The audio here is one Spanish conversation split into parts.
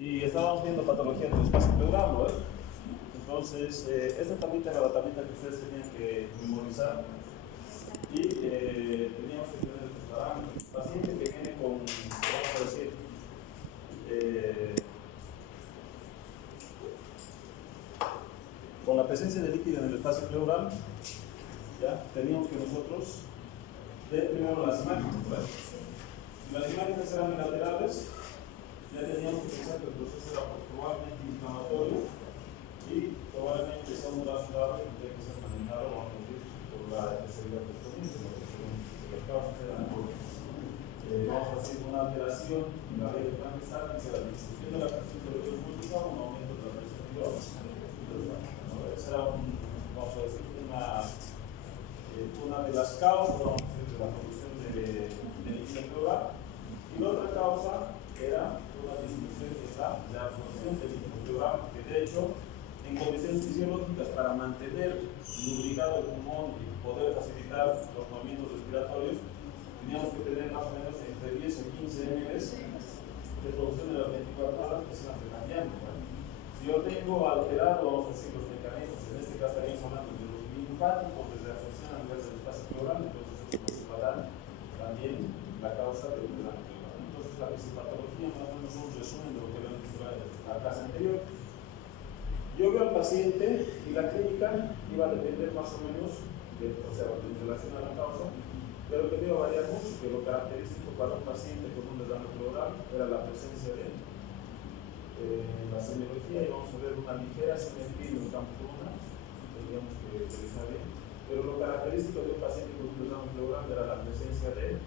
Y estábamos viendo patología del espacio pleural, ¿no? Entonces, esta tablita era la tablita que ustedes tenían que memorizar. Y teníamos que tener estos parámetros. Paciente que viene con, vamos a decir, con la presencia de líquido en el espacio pleural, ya teníamos que nosotros ver primero las imágenes. ¿Verdad? Si las imágenes eran bilaterales, ya teníamos que pensar que el proceso era probablemente inflamatorio y probablemente sea un vaso dado que tiene que ser manejado, vamos a decir, por la especialidad correspondiente, porque las causas eran vamos a decir, una alteración en la red de transversal, que la distribución de la presión de los múltiples, un aumento de la presión de los esa era vamos a decir, una de las causas, vamos a decir, de la producción de líquido pleural. Y la otra causa era una disminución de la absorción del líquido pleural, que de hecho, en condiciones fisiológicas, para mantener lubricado el pulmón y poder facilitar los movimientos respiratorios, teníamos que tener más o menos entre 10 y 15 ml de producción de las 24 horas que se van cambiando. Si yo tengo alterado, vamos a decir, los mecanismos, en este caso estaríamos hablando de los linfáticos de reabsorción a nivel del espacio pleural, entonces nos va a dar también la causa del derrame pleural. Entonces la fisiopatología, más o menos un resumen de lo que habíamos visto en la clase anterior. Yo veo al paciente y la clínica iba a depender más o menos de, o sea, en relación a la causa, pero que me iba a variar mucho, que lo característico para un paciente con un derrame pleural era la presencia de la semiología, y vamos a ver una ligera semiología en el campo pulmonar, tendríamos que revisar bien, pero lo característico de un paciente con un derrame pleural era la presencia de,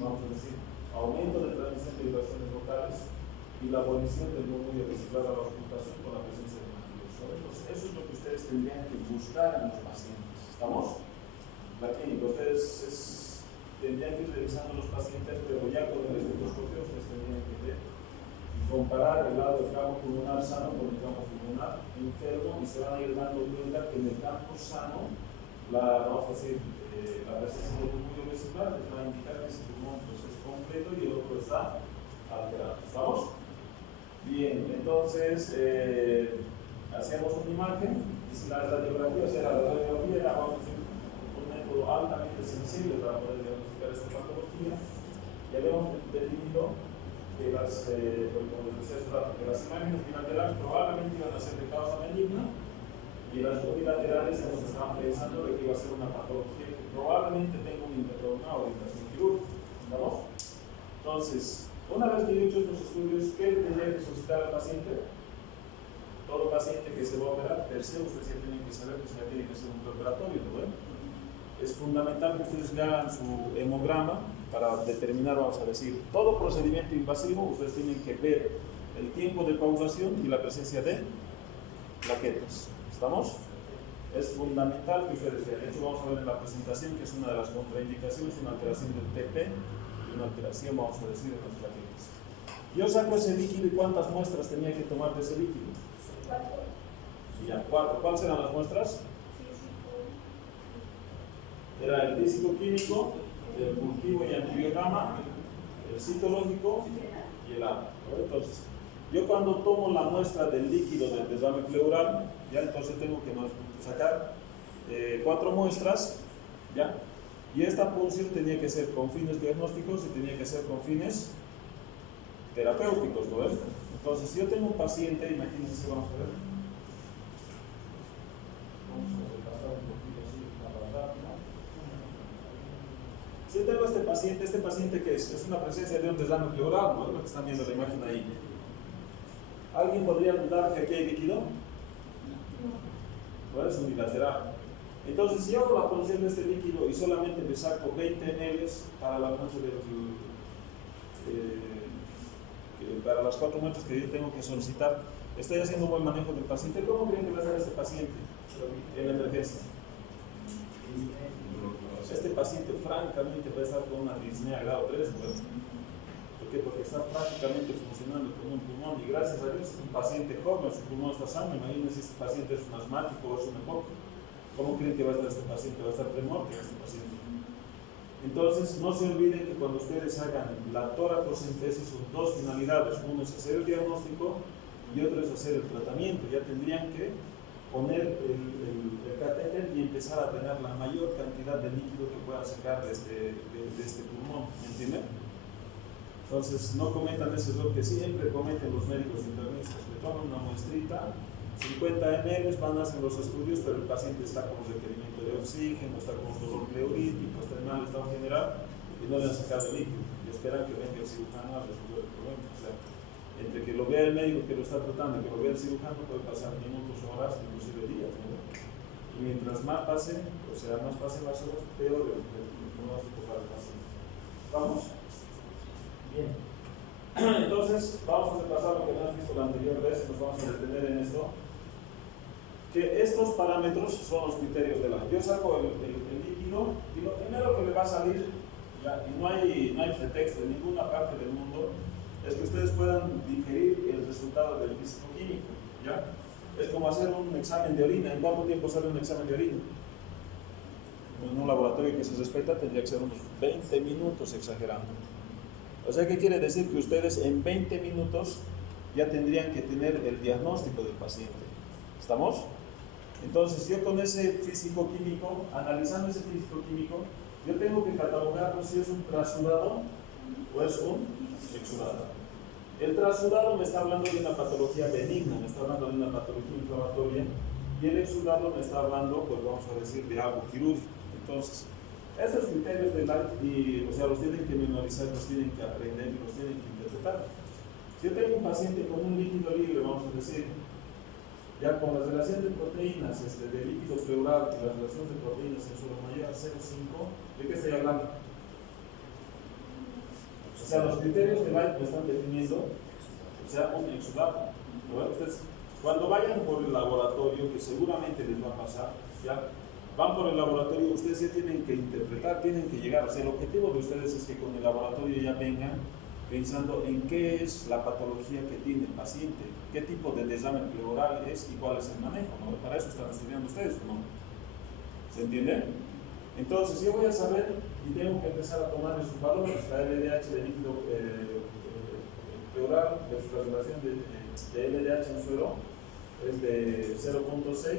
vamos a decir, aumento de transmisión de vibraciones vocales y la abolición del murmullo reciclado a la ocultación con la presencia de máculas. Entonces, eso es lo que ustedes tendrían que buscar en los pacientes. ¿Estamos? La clínica, ustedes tendrían que ir revisando los pacientes, pero ya con el estetoscopio ustedes tendrían que ver y comparar el lado del campo pulmonar sano con el campo pulmonar enfermo, y se van a ir dando cuenta que en el campo sano, vamos a decir, la presencia del murmullo vesicular les va a indicar que ese pulmón pues, es completo y el otro está alterado. ¿Estamos? Bien, entonces hacíamos una imagen, y si la radiografía, o sea, la radiografía era, vamos a decir, un método altamente sensible para poder diagnosticar esta patología, y habíamos definido que como les decía hace rato, que las imágenes bilaterales probablemente iban a ser de causa benigna, y las dos bilaterales nos estaban pensando de que iba a ser una patología que probablemente tenga una orientación quirúrgica. ¿Estamos? Entonces, una vez que yo he hecho estos estudios, ¿qué tendría que solicitar al paciente? Todo paciente que se va a operar, per se, ustedes ya tienen que saber que se tiene que hacer un preoperatorio, ¿no? Es fundamental que ustedes hagan su hemograma para determinar, vamos a decir, todo procedimiento invasivo. Ustedes tienen que ver el tiempo de coagulación y la presencia de plaquetas. ¿Estamos? Es fundamental que ustedes vean. De hecho, vamos a ver en la presentación que es una de las contraindicaciones, una alteración del TP y una alteración, vamos a decir, de las plaquetas. Yo saco ese líquido, y ¿cuántas muestras tenía que tomar de ese líquido? 4. Ya, 4. ¿Cuáles eran las muestras? Era el físico-químico, el cultivo y antibiograma, el citológico y el agua. Entonces, yo cuando tomo la muestra del líquido del derrame pleural, ya entonces tengo que sacar 4 muestras, ¿ya? Y esta punción tenía que ser con fines diagnósticos y tenía que ser con fines terapéuticos, ¿no es? Entonces, si yo tengo un paciente, imagínense, vamos a ver. Vamos a repasar un poquito así para dar, ¿no? Si yo tengo este paciente que es una presencia de un derrame pleural, ¿no? Lo que están viendo la imagen ahí. ¿Alguien podría dudar que aquí hay líquido? No. Es unilateral. Entonces, si yo hago la punción de este líquido y solamente me saco 20 ml para la muestra para las 4 muestras que yo tengo que solicitar, estoy haciendo un buen manejo del paciente. ¿Cómo creen que va a estar este paciente en la emergencia? Este paciente francamente va a estar con una disnea grado 3, ¿no? ¿Por qué? Porque está prácticamente funcionando como un pulmón, y gracias a Dios es un paciente joven, su pulmón está sano. Imagínense si este paciente es un asmático o es un EPOC. ¿Cómo creen que va a estar este paciente? Va a estar premórdico este paciente. Entonces, no se olviden que cuando ustedes hagan la toracocentesis son dos finalidades. Uno es hacer el diagnóstico y otro es hacer el tratamiento. Ya tendrían que poner el catéter y empezar a drenar la mayor cantidad de líquido que pueda sacar de este pulmón. ¿Me entienden? Entonces, no cometan ese error que siempre cometen los médicos internistas. Le toman una muestrita, 50 ml, van a hacer los estudios, pero el paciente está con requerimiento de oxígeno, está con dolor pleurítico, está en mal estado general y no le han sacado el líquido y esperan que venga el cirujano a resolver el problema. O sea, entre que lo vea el médico que lo está tratando y que lo vea el cirujano puede pasar minutos, horas, inclusive días, ¿no? Y mientras más pasen las horas, peor el pronóstico para el paciente. ¿Vamos? Bien. Entonces, vamos a repasar lo que hemos visto la anterior vez, nos vamos a detener en esto. Que estos parámetros son los criterios de la. Yo saco el líquido y lo primero que le va a salir, ya, y no hay pretexto en ninguna parte del mundo, es que ustedes puedan diferir el resultado del físico-químico. ¿Ya? Es como hacer un examen de orina. ¿En cuánto tiempo sale un examen de orina? En un laboratorio que se respeta tendría que ser unos 20 minutos exagerando. O sea, ¿qué quiere decir? Que ustedes en 20 minutos ya tendrían que tener el diagnóstico del paciente. ¿Estamos? Entonces, yo con ese físico-químico, analizando ese físico-químico, yo tengo que catalogarlo si es un trasudado o es un exudado. El trasudado me está hablando de una patología benigna, me está hablando de una patología inflamatoria, y el exudado me está hablando, pues vamos a decir, de algo quirúrgico. Entonces, estos criterios de Light, o sea, los tienen que memorizar, los tienen que aprender y los tienen que interpretar. Si yo tengo un paciente con un líquido libre, vamos a decir, ya con la relación de proteínas, de líquido pleural y la relación de proteínas en suelo mayor a 0,5, ¿de qué estoy hablando? O sea, los criterios de Light me están definiendo, o sea, un exudado. Ustedes, cuando vayan por el laboratorio, que seguramente les va a pasar, ya van por el laboratorio, ustedes ya tienen que interpretar, tienen que llegar. O sea, el objetivo de ustedes es que con el laboratorio ya vengan pensando en qué es la patología que tiene el paciente, qué tipo de desame pleural es y cuál es el manejo, ¿no? Para eso están estudiando ustedes, ¿no? ¿Se entiende? Entonces, yo voy a saber y tengo que empezar a tomar sus valores, la LDH de líquido pleural versus la relación de LDH en suero es de 0,6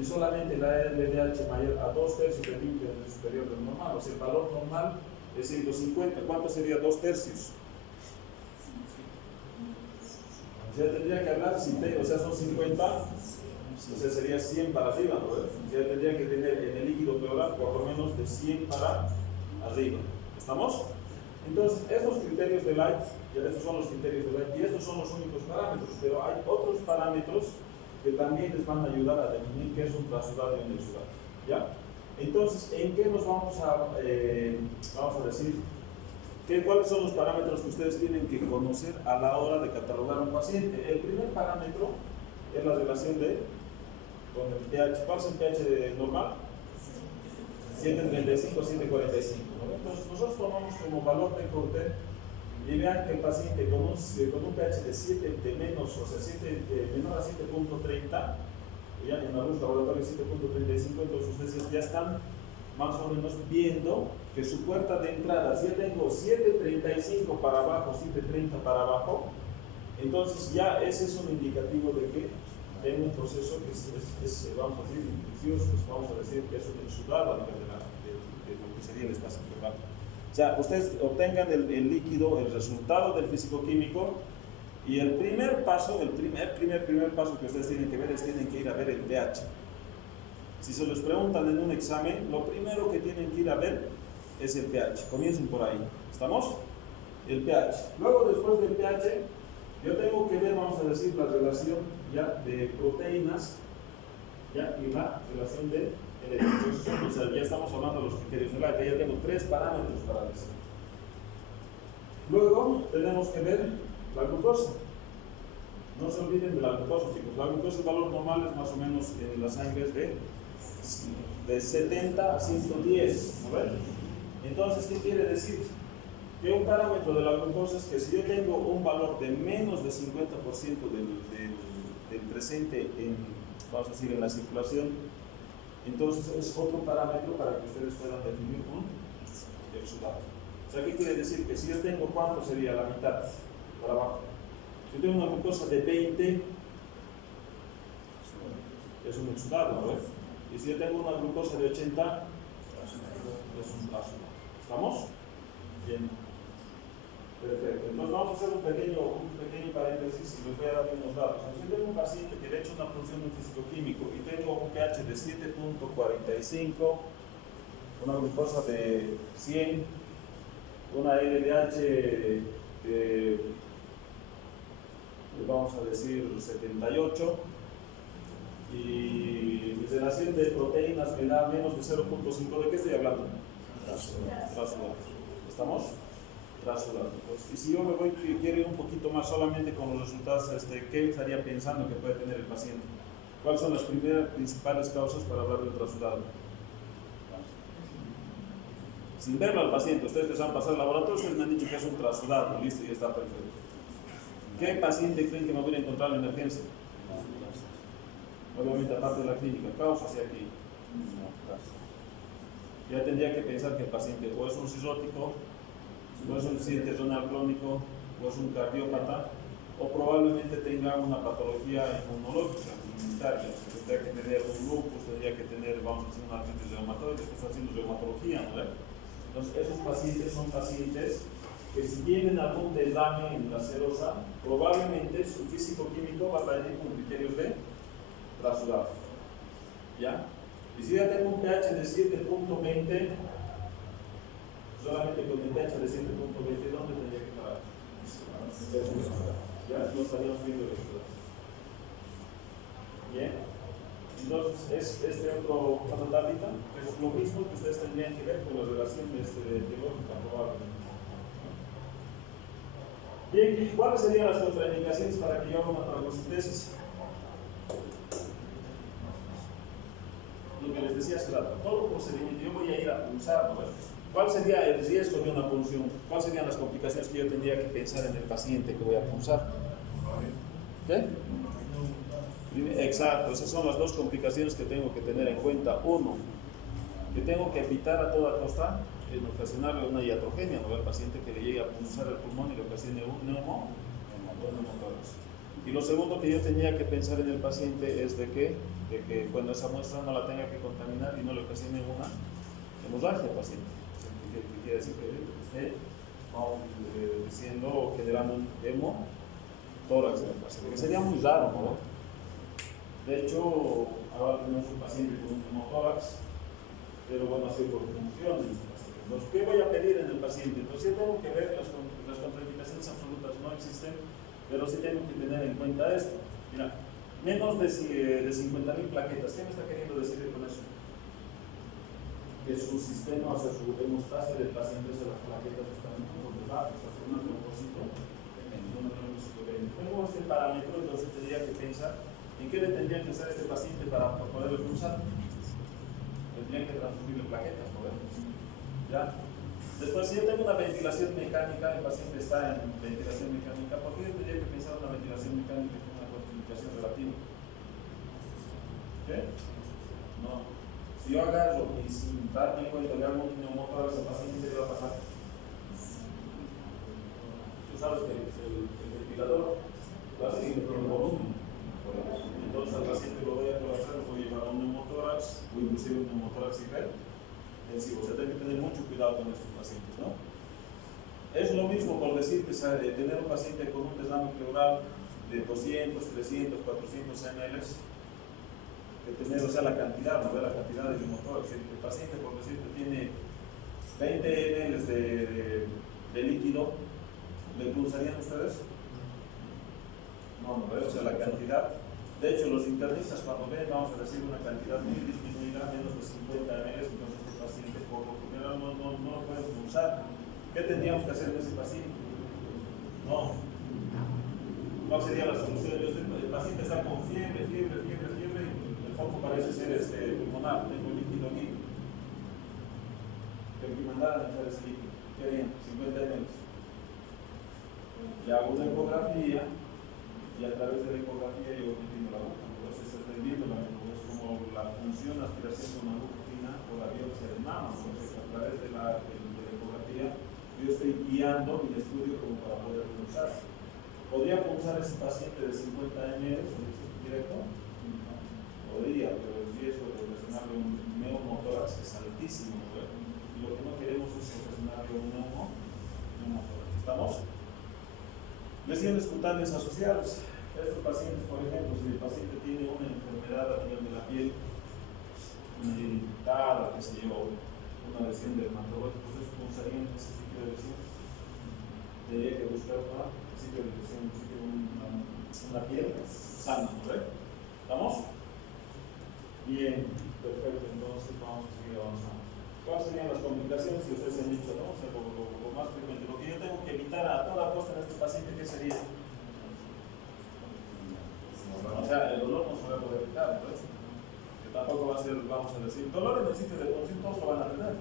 y solamente la LDH mayor a 2/3 del límite superior del normal, o sea, el valor normal es 150. ¿Cuánto sería 2/3? Ya tendría que hablar, o sea, son 50, o sea, sería 100 para arriba, ¿no? Ya tendría que tener en el líquido pleural por lo menos de 100 para arriba. ¿Estamos? Entonces, estos criterios de Light, estos son los criterios de Light y estos son los únicos parámetros, pero hay otros parámetros que también les van a ayudar a definir qué es un trasudado y un exudado. ¿Ya? Entonces, ¿en qué nos vamos a decir? ¿Cuáles son los parámetros que ustedes tienen que conocer a la hora de catalogar a un paciente? El primer parámetro es la relación con el pH. ¿Cuál es el pH normal? 735, 745. ¿no? Entonces, nosotros tomamos como valor de Corten y vean que el paciente con un pH de 7 de menos, o sea, menor a 7.30, ya en la luz laboratorio 7.35, entonces ustedes ya están más o menos viendo que su puerta de entrada, si yo tengo 7.35 para abajo, 7.30 para abajo, entonces ya ese es un indicativo de que tengo un proceso que es vamos a decir, infeccioso, vamos a decir que es un exudado a nivel de lo que sería el espacio pleural. O sea, ustedes obtengan el líquido, el resultado del físico-químico, y el primer paso, el primer paso que ustedes tienen que ver es tienen que ir a ver el pH. Si se los preguntan en un examen, lo primero que tienen que ir a ver es el pH. Comiencen por ahí. ¿Estamos? El pH. Luego, después del pH, yo tengo que ver, vamos a decir, la relación ya de proteínas, ya, y la relación de elementos. O sea, ya estamos hablando de los criterios de Light. Ya tengo 3 parámetros para decir. Luego, tenemos que ver la glucosa. No se olviden de la glucosa, chicos. La glucosa, el valor normal es más o menos en la sangre es de 70 a 110, ¿no ven? Entonces, ¿qué quiere decir? Que un parámetro de la glucosa es que si yo tengo un valor de menos de 50% del presente vamos a decir, en la circulación, entonces es otro parámetro para que ustedes puedan definir un exudado. O sea, ¿qué quiere decir? Que si yo tengo, ¿cuánto sería la mitad para abajo? Si yo tengo una glucosa de 20, es un exudado, ¿no? Y si yo tengo una glucosa de 80, es un plasma. ¿Estamos? Bien. Perfecto. Entonces vamos a hacer un pequeño paréntesis y les voy a dar unos datos. Si yo tengo un paciente que le he hecho una función de físico-químico y tengo un pH de 7.45, una glucosa de 100, una LDH de, vamos a decir, 78, y mi relación de proteínas me da menos de 0.5. ¿De qué estoy hablando? Trasudado. ¿Estamos? Trasudado. Pues, y si yo me voy, quiero ir un poquito más solamente con los resultados, ¿qué estaría pensando que puede tener el paciente? ¿Cuáles son las principales causas para hablar del trasudado? Sin verlo al paciente, ustedes les han pasado al laboratorio, ustedes me han dicho que es un trasudado, listo, y está perfecto. ¿Qué paciente creen que me voy a encontrar en la emergencia? Obviamente, aparte de la clínica, causa hacia aquí. Ya tendría que pensar que el paciente o es un cirrótico, o es un incidente renal crónico, o es un cardiópata, o probablemente tenga una patología inmunológica, inmunitaria. Tendría que tener un lupus, tendría que tener, vamos a decir, una artritis reumatoide, que está haciendo reumatología, ¿no? Entonces, esos pacientes son pacientes que si tienen algún desdame en la serosa, probablemente su físico-químico va a venir con criterios de trasudado. ¿Ya? Y si ya tengo un pH de 7.20, solamente con el pH de 7.20, ¿dónde tendría que parar? Ya no estaríamos viendo el exudado. Bien. Entonces, es otra tablita, es lo mismo que ustedes tendrían que ver con la relación biológica probablemente. Bien, ¿cuáles serían las contraindicaciones para que yo haga una farmacosíntesis? Lo que les decía hace rato, todo procedimiento, yo voy a ir a pulsar, ¿no? ¿Cuál sería el riesgo de una punción? ¿Cuáles serían las complicaciones que yo tendría que pensar en el paciente que voy a pulsar? ¿Qué? Exacto, esas son las dos complicaciones que tengo que tener en cuenta. Uno, que tengo que evitar a toda costa en ocasionarle una iatrogenia, ¿no? Al paciente que le llegue a punzar el pulmón y le ocasione un neumotórax. Y lo segundo que yo tenía que pensar en el paciente es de que cuando esa muestra no la tenga que contaminar y no le ocasione una hemorragia al paciente. ¿Qué quiere decir? Que esté diciendo o generando un hemotórax en el paciente, que sería muy raro, ¿no? De hecho, ahora tenemos un paciente con un hemotórax, pero bueno, ha sido por función. Entonces, ¿qué voy a pedir en el paciente? Entonces, yo tengo que ver las contraindicaciones absolutas, no existen, pero sí tengo que tener en cuenta esto. Mira, menos de 50.000 plaquetas. ¿Qué me está queriendo decir con eso? Que su sistema, o sea, su hemostasia del paciente, o sea, las plaquetas están por debajo, está haciendo un trombocito. Tengo este parámetro, entonces tendría que pensar en qué le tendría que usar este paciente para poderlo pulsar. Tendrían que transfundirle plaquetas, ¿no? ¿Ya? Después, si yo tengo una ventilación mecánica, el paciente está en ventilación mecánica, ¿por qué yo tendría que pensar en una ventilación mecánica con una contraindicación relativa? ¿Qué? No. Si yo agarro y sin darme cuenta le hago un neumotórax al paciente, ¿qué le va a pasar? Tú sabes que el ventilador va a seguir con el volumen. Entonces al paciente lo voy a colapsar, lo voy a llevar a un neumotórax o inclusive un neumotórax hiperensivo. O sea, tengo que tener mucho cuidado con estos pacientes, ¿no? Es lo mismo por decir que tener un paciente con un desdame pleural de 200, 300, 400 ml, que tener, o sea, la cantidad, ¿no? La cantidad de neumotórax. El paciente, por decir que tiene 20 ml de líquido, ¿le pulsarían ustedes? No, o sea, la cantidad. De hecho, los internistas cuando ven, vamos a decir, una cantidad muy disminuida, menos de 50 ml, entonces este paciente por lo general no lo puede pulsar. ¿Qué tendríamos que hacer en ese paciente? No. ¿Cuál sería la solución? El paciente está con fiebre, y el foco parece ser pulmonar, tengo líquido aquí. Tengo que mandar a echar ese líquido. ¿Qué harían? 50 ml. Le hago una ecografía. Y a través de la ecografía yo entiendo la aguja. Entonces estoy viendo es como la función de aspiración con una aguja fina o la biopsia de mama. Entonces a través de la ecografía ¿ya? Yo estoy guiando mi estudio como para poder pulsar. ¿Podría pulsar ese paciente de 50 ml directo? Podría, pero el riesgo de ocasionarle un neumotórax es altísimo, ¿verdad? Y lo que no queremos es ocasionarle un neumotórax. ¿Estamos? Lesiones cutáneas asociadas. Estos pacientes, por ejemplo, si el paciente tiene una enfermedad a nivel de la piel, una irritada, qué sé yo, una lesión dermatológica, ¿ustedes pulsarían ese sitio de lesión? Tendría que buscar un sitio de lesión, una piel sana, ¿correcto? ¿Estamos? Bien, perfecto, entonces vamos a seguir avanzando. ¿Cuáles serían las complicaciones que ustedes han dicho, no? O sea, lo más frecuente, lo que yo tengo que evitar a toda costa en este paciente, ¿qué sería? O sea, el dolor no se va a poder evitar, ¿no? Que tampoco va a ser, vamos a decir, dolor en el sitio de punción, todos lo van a tener.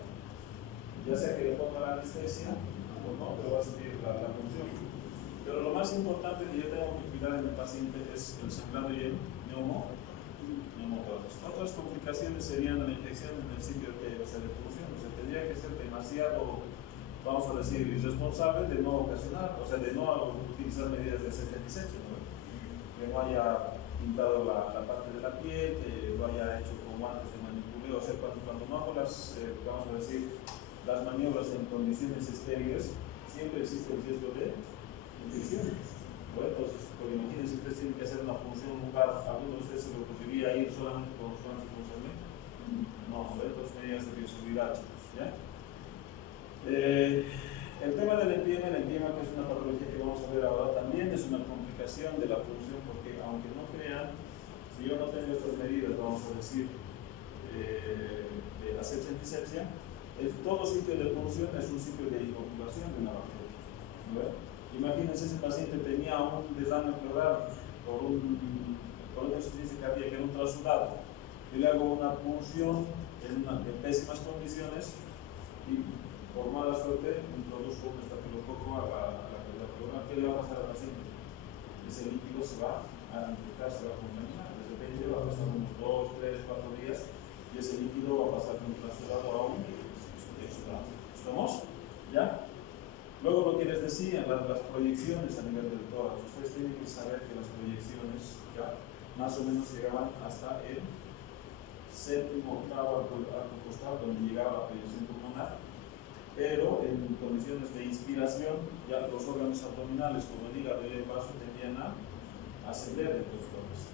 Ya sea que le ponga la anestesia o no, pero va a sentir la punción. Pero lo más importante que yo tengo que cuidar en el paciente es el sangrado y el neumotórax. Otras complicaciones serían la infección en el sitio de punción. O sea, tendría que ser demasiado, vamos a decir, irresponsable de no ocasionar, o sea, de no utilizar medidas de antiséptico, ¿no? Que no haya pintado la parte de la piel, que lo haya hecho con guantes de manipuleo. O sea, cuando no hago las, vamos a decir, las maniobras en condiciones estériles, siempre existe el riesgo de infección. Bueno, entonces, pues, imagínense, ustedes tienen que hacer una punción en un lugar, ¿a alguno de ustedes se le ocurriría ir solamente con los guantes de punción? No, entonces medidas de bioseguridad, ¿ya? El tema del empiema, que es una patología que vamos a ver ahora, también es una complicación de la punción, porque aunque no crean, si yo no tengo estas medidas, vamos a decir, de asepsia antisepsia, todo sitio de punción es un sitio de inoculación de una bacteria, ¿no? Imagínense, ese paciente tenía un derrame pleural por una insuficiencia cardíaca en un trasudado, y le hago una punción en pésimas condiciones y por mala suerte introduzco un estafilococo a la cavidad pleural. ¿Qué le va a pasar al paciente? Ese líquido se va a infectar, se va a contaminar. De repente va a pasar unos 2, 3, 4 días y ese líquido va a pasar de un trasudado a un exudado. ¿Estamos? ¿Ya? Luego lo que les decía, las proyecciones a nivel del tórax. Ustedes tienen que saber que las proyecciones ya más o menos llegaban hasta el séptimo, octavo arco costal, donde llegaba la proyección pulmonar, pero en condiciones de inspiración, ya los órganos abdominales, como el hígado y el vaso, tendían a ascender de los tórax.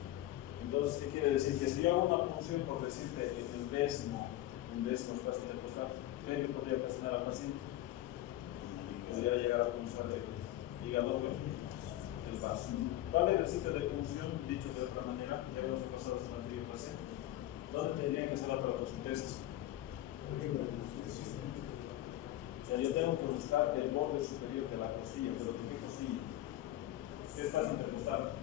Entonces, ¿qué quiere decir? Que si yo hago una punción, por decirte, en el un décimo espacio intercostal, ¿qué le podría ocasionar al paciente? Podría llegar a punzar el hígado, el vaso. ¿Cuál es el sitio de punción? Dicho de otra manera, ya habíamos pasado hasta el anterior paciente. ¿Dónde tendrían que ser las traumacentesis? O sea, yo tengo que buscar el borde superior de la costilla, pero ¿qué costilla? ¿Qué espacio intercostal?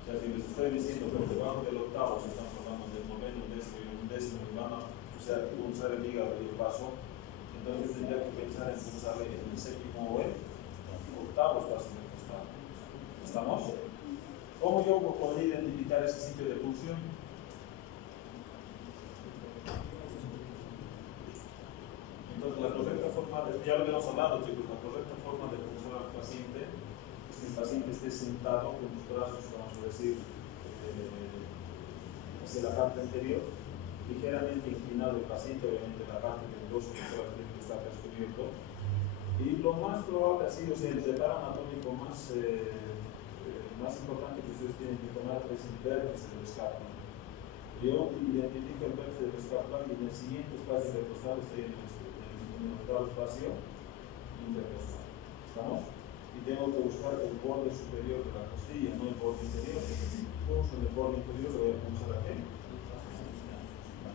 O sea, si les estoy diciendo que debajo del octavo se están formando del noveno, décimo y undécimo y van a pulsar el hígado y el vaso, entonces tendría que pensar en pulsar en el séptimo o el octavo espacio intercostal. ¿Estamos? ¿Cómo yo podría identificar ese sitio de punción? Entonces, la correcta forma, ya lo habíamos hablado, chicos, la correcta forma de punzar al paciente es que el paciente esté sentado con los brazos, vamos a decir, hacia la parte anterior, ligeramente inclinado el paciente, obviamente la parte del dorso que está descubierto, y lo más probable, así, o sea, el reparo anatómico más importante que ustedes tienen que tomar es el vértice del escápula. Yo identifico el vértice del escápula y en el siguiente espacio intercostal estoy en el octavo espacio intercostal. ¿Estamos? Y tengo que buscar el borde superior de la costilla, no el borde inferior. Pulso en el borde inferior, lo voy a pulsar aquí.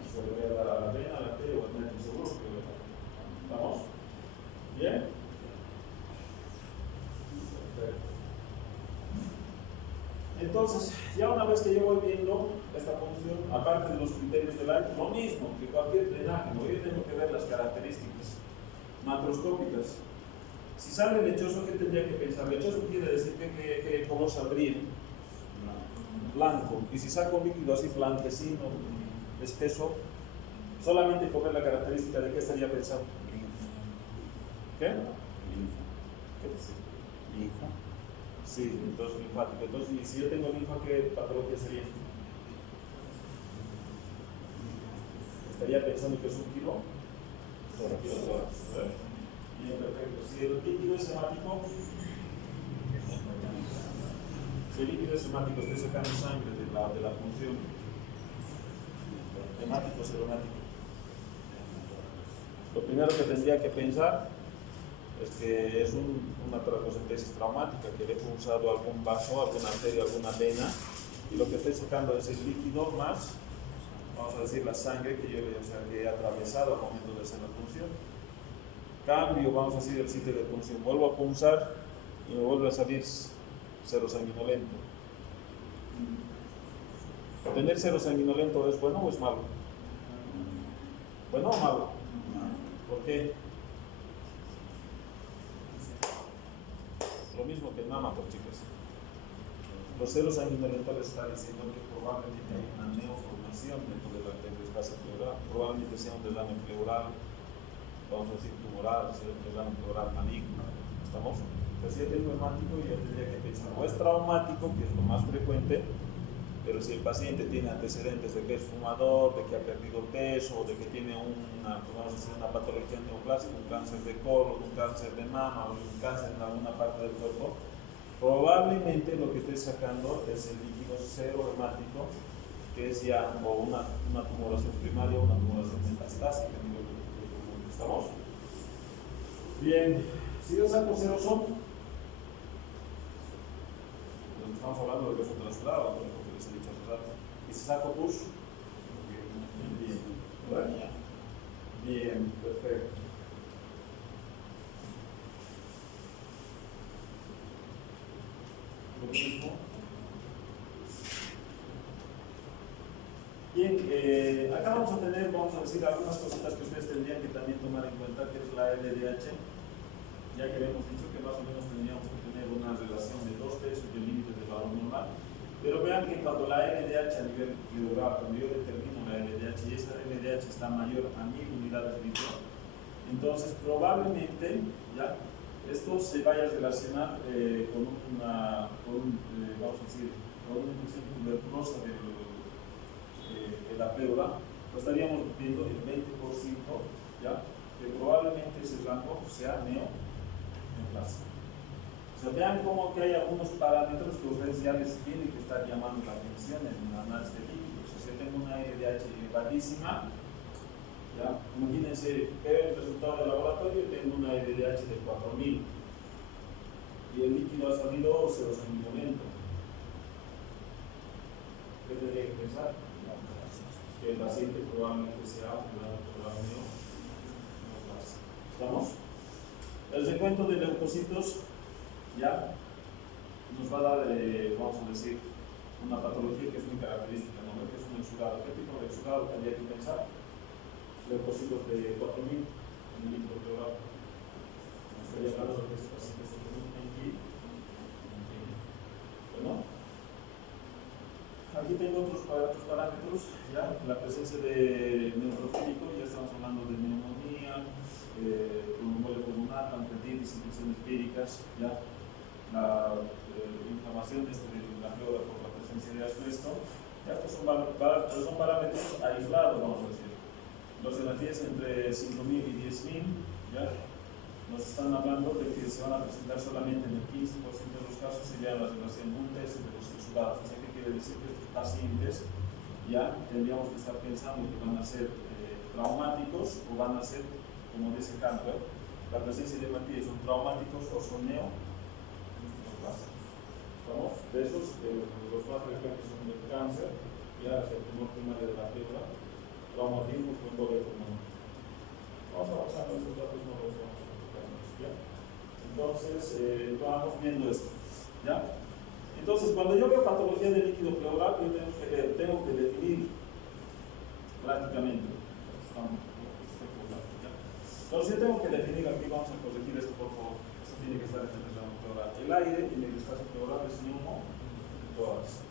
Se le voy a dar a la vena, a la arteria o al nervio seguro que voy a dar. ¿Estamos? ¿Bien? Perfecto. Entonces, ya una vez que yo voy viendo esta función, aparte de los criterios del AIT, lo mismo que cualquier drenaje, ¿no? Yo tengo que ver las características macroscópicas. Si sale lechoso, ¿qué tendría que pensar? Lechoso quiere decir que color saldría. Blanco. Y si saco un líquido así blanquecino, espeso, Solamente por ver la característica, ¿de qué estaría pensando? ¿Qué? ¿Qué dice? Linfa. Sí, entonces linfático. Entonces, y si yo tengo linfa, ¿qué patología sería? Estaría pensando que es un kilo. Bien, perfecto. Si el líquido es hemático, estoy sacando sangre de la función. Hemático, seromático. Lo primero que tendría que pensar es que es una tracocentesis traumática, que le he pulsado algún vaso, alguna arteria, alguna vena, y lo que estoy sacando es el líquido más, vamos a decir, la sangre que que he atravesado al momento de hacer la punción. Cambio, vamos a decir, el sitio de punción, vuelvo a punzar y me vuelve a salir cero sanguinolento. ¿Tener cero sanguinolento es bueno o es malo? ¿Bueno o malo? ¿Por qué? Lo mismo que en mama, por chicas. Los ceros sanguinolentos les está diciendo que probablemente hay una neoformación dentro del espacio pleural. Probablemente sea un derrame pleural, vamos a decir tumoral, sea un derrame pleural maligno. ¿Estamos? Entonces, si yo tengo hemático, yo tendría que pensar, o es traumático, que es lo más frecuente, pero si el paciente tiene antecedentes de que es fumador, de que ha perdido peso, de que tiene una patología neoplástica, un cáncer de colon, un cáncer de mama o un cáncer en alguna parte del cuerpo, probablemente lo que esté sacando es el líquido cero hemático, que es ya o una tumoración primaria o una tumoración metastásica a nivel del pulmón. ¿Estamos? Bien, si yo saco cero son, estamos hablando de que son transferados, por ejemplo, que les he dicho hace rato. Y si saco tus, bien, bueno, bien, perfecto. Lo mismo. Bien, acá vamos a tener, vamos a decir, algunas cositas que ustedes tendrían que también tomar en cuenta, que es la LDH, ya que habíamos dicho que más o menos tendríamos que tener una relación de 2/3 del límite del valor normal. Pero vean que cuando la LDH a nivel pleural, cuando yo determino la LDH y esta LDH está mayor a 1000 unidades litro, entonces probablemente ya esto se vaya a relacionar con vamos a decir, con una infección tuberculosa de la pleura. Lo estaríamos viendo el 20%, ya, que probablemente ese rango sea neoplásico. O sea, vean cómo que hay algunos parámetros que ustedes ya les tienen que estar llamando la atención en un análisis de líquidos. O sea, si tengo una LDH elevadísima, ¿ya? Imagínense que el resultado del laboratorio tengo una LDH de 4000 y el líquido ha salido cero sanguinolento. ¿Qué tendría que pensar? Que el paciente probablemente sea un neoplásico. ¿Estamos? El recuento de leucocitos ya nos va a dar, vamos a decir, una patología que es muy característica, ¿no? Que es un exudado. ¿Qué tipo de exudado tendría que pensar? Leucocitos de 4000 en el líquido pleural. Estaría hablando de que ese paciente se tiene un NG. Bueno, aquí tengo otros parámetros, ya, la presencia de neutrofílico, ya estamos hablando de neumonía, tromboembolia pulmonar, pancreatitis, infecciones víricas, ya. La inflamación de la pleura por la presencia de asbesto. Ya estos son parámetros aislados, vamos a decir. Los relativos entre 5000 y 10000, ya nos están hablando de que se van a presentar solamente en el 15% de los casos, sería la relación 1/3 de los exudados. Así que quiere decir que estos pacientes ya tendríamos que estar pensando que van a ser traumáticos o van a ser, como dice Campbell, la presencia de hematíes son traumáticos o son de esos, los más frecuentes son el cáncer, ya el tumor primario de la pleura, traumatismo, tromboembolia pulmonar. Vamos avanzando, estos datos no los vamos a tocar más, ¿ya? Entonces, vamos viendo esto, ¿ya? Entonces, cuando yo veo patología de líquido pleural, yo tengo que definir prácticamente. Entonces, yo tengo que definir, aquí vamos a corregir esto, por favor. Esto tiene que estar en el pleural. El aire en el espacio pleural es neumotórax.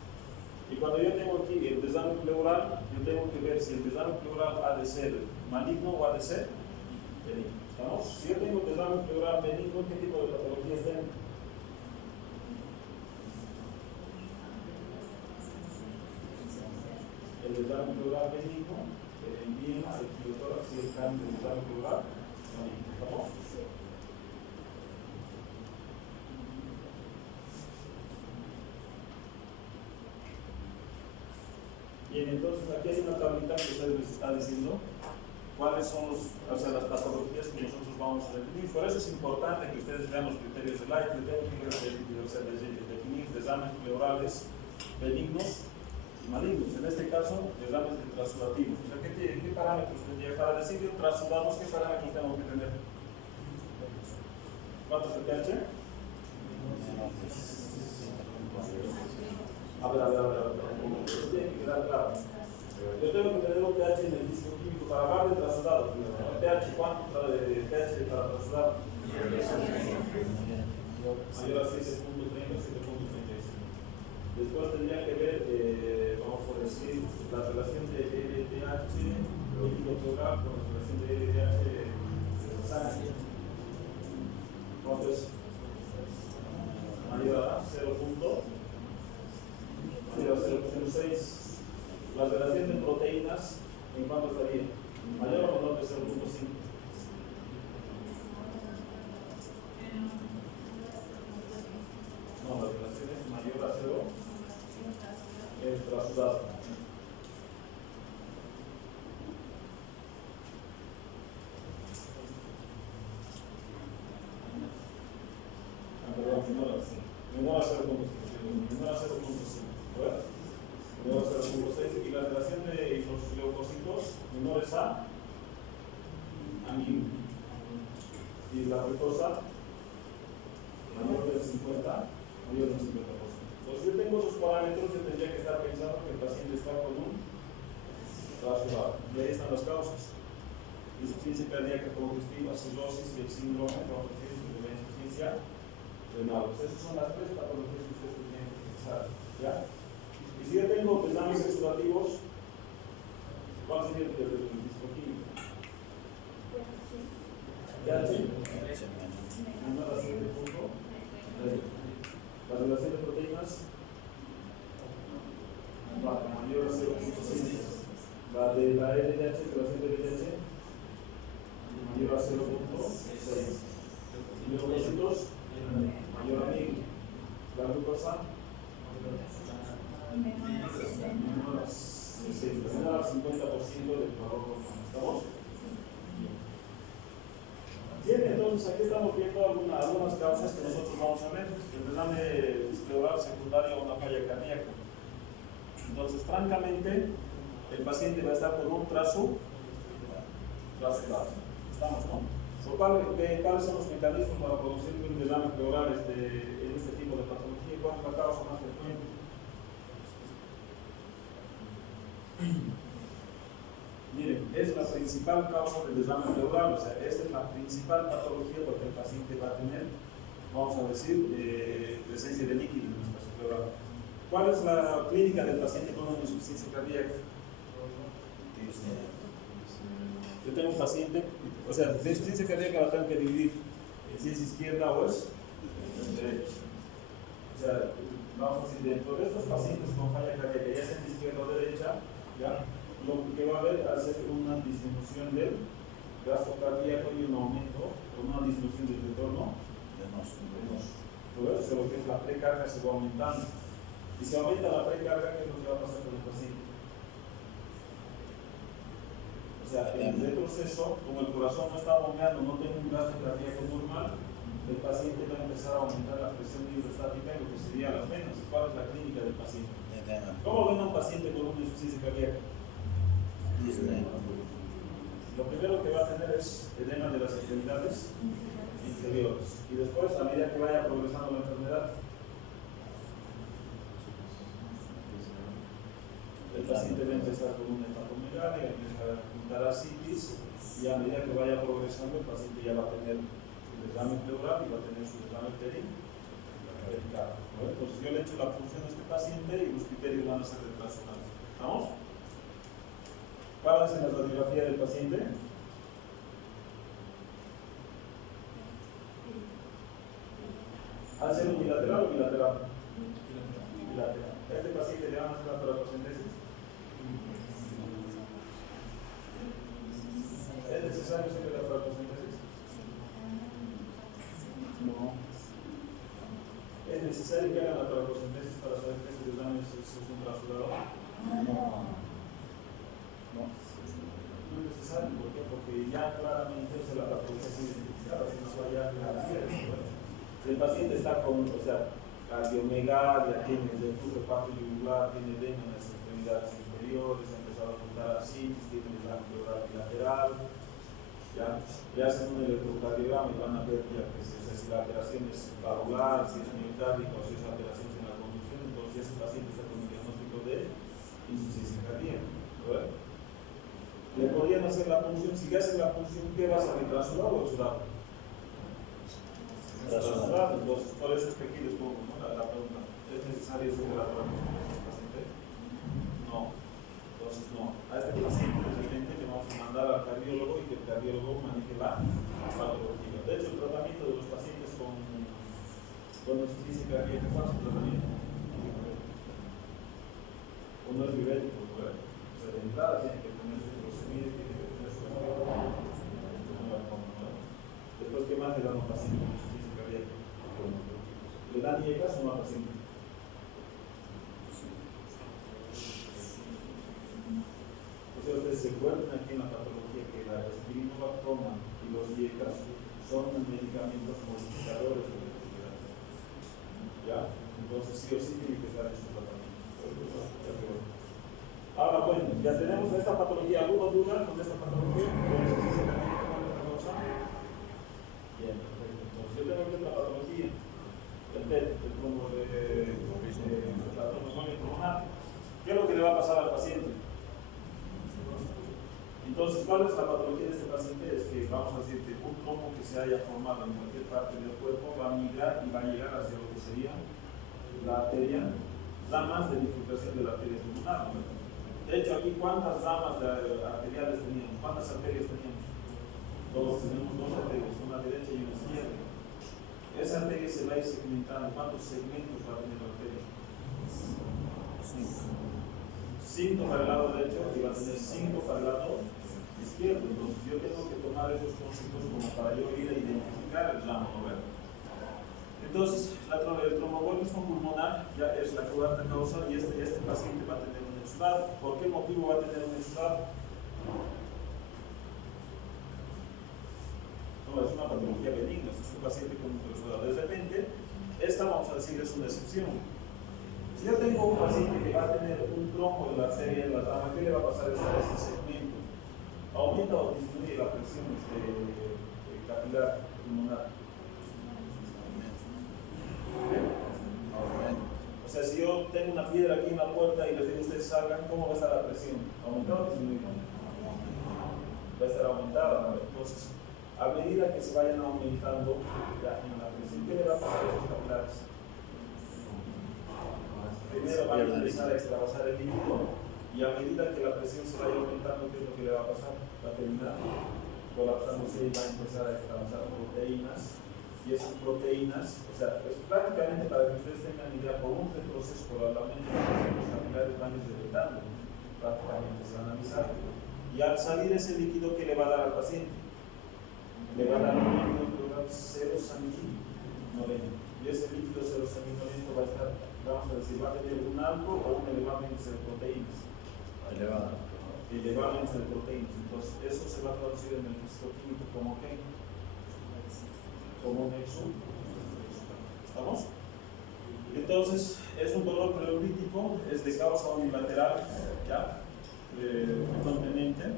Y cuando yo tengo aquí el desdame pleural, yo tengo que ver si el desdame pleural ha de ser maligno o ha de ser benigno. ¿Estamos? Si yo tengo desdame pleural benigno, ¿qué tipo de patologías tengo? El desdame pleural benigno, el envíema, el pilotórax y el cambio del desdame pleural benigno. ¿Estamos? Bien, entonces aquí hay una tablita que ustedes les está diciendo cuáles son las patologías que nosotros vamos a definir. Por eso es importante que ustedes vean los criterios de Light, definir desdames pleurales benignos y malignos. En este caso, desdames trasudativos. O sea, ¿qué parámetros tendría? Para decir que trasudamos, ¿qué parámetros tengo que tener? ¿Cuántos de pH? A ver. Tiene que quedar claro. Yo tengo que tener un pH en el disco químico para hablar de trasudado. pH, ¿cuánto de pH para trasudado? Mayor a 7.30, 7.35. Después tendría que ver, vamos a decir, la relación de LDH líquido pleural con la relación de LDH sangre. ¿Cuánto es? Mayor a 0.06. La relación de proteínas, ¿en cuánto estaría? Mayor o menor de 0.5. No, la relación es mayor a 0 el trasudado. Menor a 0.5. Menor a 0.5. Menor a 0.6. Y la relación de los leucocitos menores a 1000. Y la glucosa mayor del 50, mayor del 50%. Entonces, yo tengo esos parámetros, yo tendría que estar pensando que el paciente está con un trasudado. Y ahí están las causas: insuficiencia cardíaca congestiva, cirrosis y el síndrome de insuficiencia renal. Esas son las tres patologías que ustedes tienen que pensar. ¿Ya? Y si yo tengo desdames exudativos, ¿cuál sería el disco químico? pH menor a 7 puntos. La relación de proteínas mayor a 0.5. La de la LDH, relación de LDH mayor a 0.6. Y los leucocitos mayor a 1000. La glucosa menor a 60, menor al 50% del valor normal. ¿Estamos? Bien, entonces aquí estamos viendo algunas causas que nosotros vamos a ver. El desdame pleural secundario a una falla cardíaca. Entonces, francamente, el paciente va a estar con un trasudado. ¿Estamos, no? ¿Cuáles son los mecanismos para producir un desdame pleural en este tipo de patología? ¿Cuál es la causa más frecuente? Miren, es la principal causa del desdame pleural, o sea, esta es la principal patología porque el paciente va a tener, vamos a decir, presencia de líquido en el espacio pleural. ¿Cuál es la clínica del paciente con una insuficiencia cardíaca? Yo tengo un paciente, o sea, la insuficiencia cardíaca la tengo que dividir si es izquierda o es derecha. O sea, vamos a decir, dentro de estos pacientes con falla cardíaca, ya sea de izquierda o derecha, ¿ya? Lo que va a haber va a ser una disminución del gasto cardíaco y un aumento, o una disminución del retorno venoso. Por eso lo que es la precarga se va aumentando. Y si aumenta la precarga, ¿qué es lo que va a pasar con el paciente? O sea, en el retroceso, como el corazón no está bombeando, no tiene un gasto cardíaco normal, el paciente va a empezar a aumentar la presión hidrostática en lo que sería las venas. ¿Cuál es la clínica del paciente? ¿Cómo ven a un paciente con una insuficiencia cardíaca? Lo primero que va a tener es edema de las extremidades inferiores y después, a medida que vaya progresando la enfermedad, el paciente va a empezar con una hepatomegalia, empieza a juntar ascitis y a medida que vaya progresando el paciente ya va a tener su desdame pleural y va a tener su desdame pericardio. Entonces yo le hecho la punción de este paciente y los criterios van a ser de trastorno. ¿Estamos? ¿Cuál es la radiografía del paciente? ¿Ha de ser unilateral o bilateral? Bilateral. ¿A este paciente le van a hacer la toracocentesis? ¿Es necesario hacerle la toracocentesis? No. ¿Es necesario que hagan la toracocentesis para saber que ese desdame es un trasurador? No. No. No es necesario. ¿Por qué? Porque ya claramente se la patología es identificada. Si no vaya a el paciente está con, o sea, cardiomegalia, tiene reflujo hepatoyugular, tiene edema en las extremidades inferiores, ha empezado a juntar así, tiene el pleural bilateral, ya le hacen un electrocardiograma y van a ver ya que si la alteración es valvular, si es miocárdica o si es alteraciones en la conducción, entonces ese paciente está con un diagnóstico de insuficiencia cardíaca, ¿verdad? Le podrían hacer la punción, si le hacen la punción, ¿qué va a salir? ¿Trasulado o exudado? Trasulado. Entonces, por eso es que aquí les pongo, ¿no? la pregunta, ¿es necesario hacer la traslación a este paciente? No. Entonces, no. A este paciente, de repente, le vamos a mandar al cardiólogo y que el cardiólogo maneje la patología. De hecho, el tratamiento de los pacientes con insuficiencia cardíaca, ¿cuál es el tratamiento? Uno es diurético, ¿verdad? O sea, de entrada tiene que tener su glucemia, tiene que tener su después, ¿qué más le dan a un paciente con insuficiencia cardíaca? ¿Le dan IECAS o no al paciente? O sea, ustedes se acuerdan aquí en la patología que la espironolactona y los IECAS son medicamentos modificadores de la actividad. ¿Ya? Entonces, sí o sí tiene que estar en su tratamiento. Ahora, bueno, ya tenemos esta patología. ¿Alguna duda con esta patología? ¿Con insuficiencia cardíaca? ¿Cuál es la causa? Bien, perfecto. Entonces, yo tengo aquí otra patología. El TET, el trombo de la tromboembolia pulmonar. ¿Qué es lo que le va a pasar al paciente? Entonces, ¿cuál es la patología de este paciente? Es que vamos a decir que un trombo que se haya formado en cualquier parte del cuerpo va a migrar y va a llegar hacia lo que sería la arteria, ramas de bifurcación de la arteria pulmonar. De hecho, aquí, ¿cuántas ramas arteriales teníamos? ¿Cuántas arterias teníamos? Tenemos dos arterias, una derecha y una izquierda. Esa arteria se va a ir segmentando. ¿Cuántos segmentos va a tener la arteria? 5 para el lado derecho y va a tener 5 para el lado izquierdo. Entonces yo tengo que tomar esos conceptos como para yo ir a identificar el ramo, ¿no? Entonces, el tromboembolismo pulmonar ya es la cuarta causa y este paciente va a tener un exudado. ¿Por qué motivo va a tener un exudado? No, es una patología benigna, es un paciente con un exudado. De repente, esta vamos a decir es una excepción. Si yo tengo un paciente que va a tener un trombo en la arteria en la rama, ¿qué le va a pasar a ese segmento? ¿Aumenta o disminuye la presión capilar pulmonar? O sea, si yo tengo una piedra aquí en la puerta y les digo a ustedes salgan, ¿cómo va a estar la presión? ¿Aumentada o disminuida? Va a estar aumentada, ¿no? Entonces, a medida que se vayan aumentando en la presión, ¿qué le va a pasar a los capilares? Primero van a empezar a extravasar el líquido y a medida que la presión se vaya aumentando, ¿qué es lo que le va a pasar? Va a terminar colapsándose y va a empezar a extravasar proteínas. Y esas proteínas, o sea, es prácticamente para que ustedes tengan idea, por un retroceso por el aumento de los capilares van a ir debilitando, prácticamente se van a avisar. Y al salir ese líquido, ¿qué le va a dar al paciente? Le va a dar un líquido pleural serosanguinolento. Y ese líquido serosanguinolento va a estar, vamos a decir, va a tener un alto o un elevado índice de proteínas. Elevado índice de proteínas. Entonces, eso se va a traducir en el histoquímico como ¿qué? Como un nexo. ¿Estamos? Entonces, es un dolor pleurolítico, es de causa unilateral, ¿ya? Frecuentemente,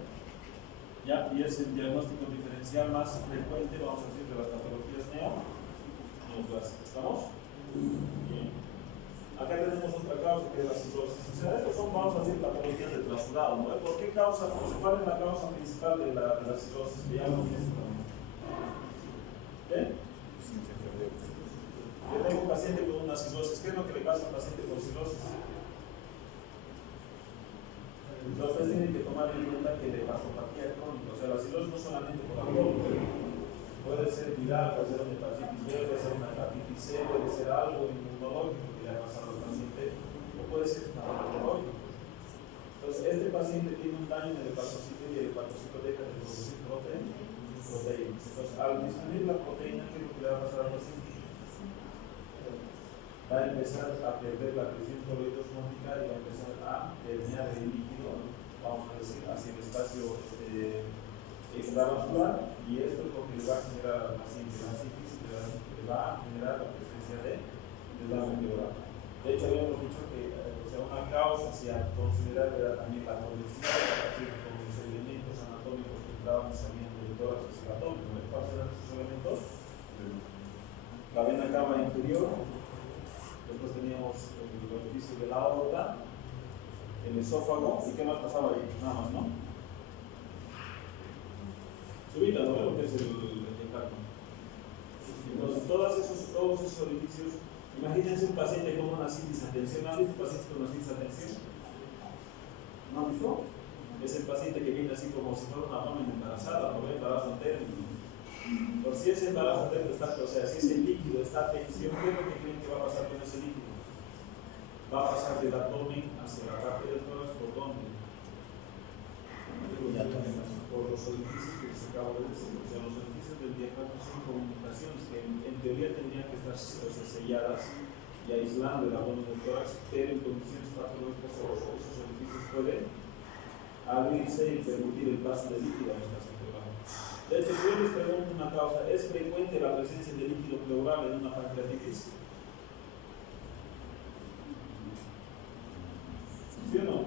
¿ya? Y es el diagnóstico diferencial más frecuente, vamos a decir, de las patologías neoplásicas. ¿Estamos? Bien. Acá tenemos otra causa que es la cirrosis. O sea, estos son, vamos a decir, patologías del trasulado, ¿no? ¿Por qué causa? ¿Cuál es la causa principal de la cirrosis? Que ya lo ¿qué? Yo tengo un paciente con una una cirrosis, ¿qué es lo que le pasa al paciente con cirrosis? Entonces tienen que tomar en cuenta que la hepatopatía crónica, o sea, la cirrosis no solamente por alcohol, puede ser viral, puede ser una hepatitis B, puede ser una hepatitis C, puede ser algo inmunológico que le ha pasado al paciente, o puede ser hematológico. Entonces, este paciente tiene un daño en el hepatocito y el hepatocito deja de producir proteínas. Entonces, al disminuir la proteína, ¿qué es lo que le va a pasar al paciente? Va a empezar a perder la presión coloidosmótica y va a empezar a permear el líquido, vamos a decir, hacia el espacio extravascular, y esto es lo que le va a generar al paciente la sífilis, le va a generar la presencia de daño pleural. De hecho, habíamos dicho que una causa hacia considerar era también la condición de la paciente con los elementos anatómicos que entraban y salían del tórax hacia el abdomen. ¿Cuáles eran esos elementos? La vena cava inferior, después teníamos el orificio de la aorta, el esófago, ¿y qué más pasaba ahí? Nada más, ¿no? Subida, ¿no? Lo que es el impacto. Entonces, todos esos orificios, imagínense un paciente con una citis atención. ¿Han visto pacientes con una citis atención? ¿No han visto? Es el paciente que viene así como si fuera una abdomen embarazada, ¿no? Embarazo entero. Por si ese embarazo entero está, o sea, si ese líquido está a tensión, ¿qué es lo que creen que va a pasar con ese líquido? Va a pasar del abdomen hacia la parte del tórax, ¿por dónde? Por los orificios que se acaba de decir. O sea, los orificios del diafragma son comunicaciones que en teoría tendrían que estar selladas y aislando el abdomen del tórax, pero en condiciones patológicas esos orificios pueden abrirse y permitir el paso de líquido a esta pleural. De hecho, si yo les pregunto una causa, ¿es frecuente la presencia de líquido pleural en una pancreatitis? ¿Sí o no?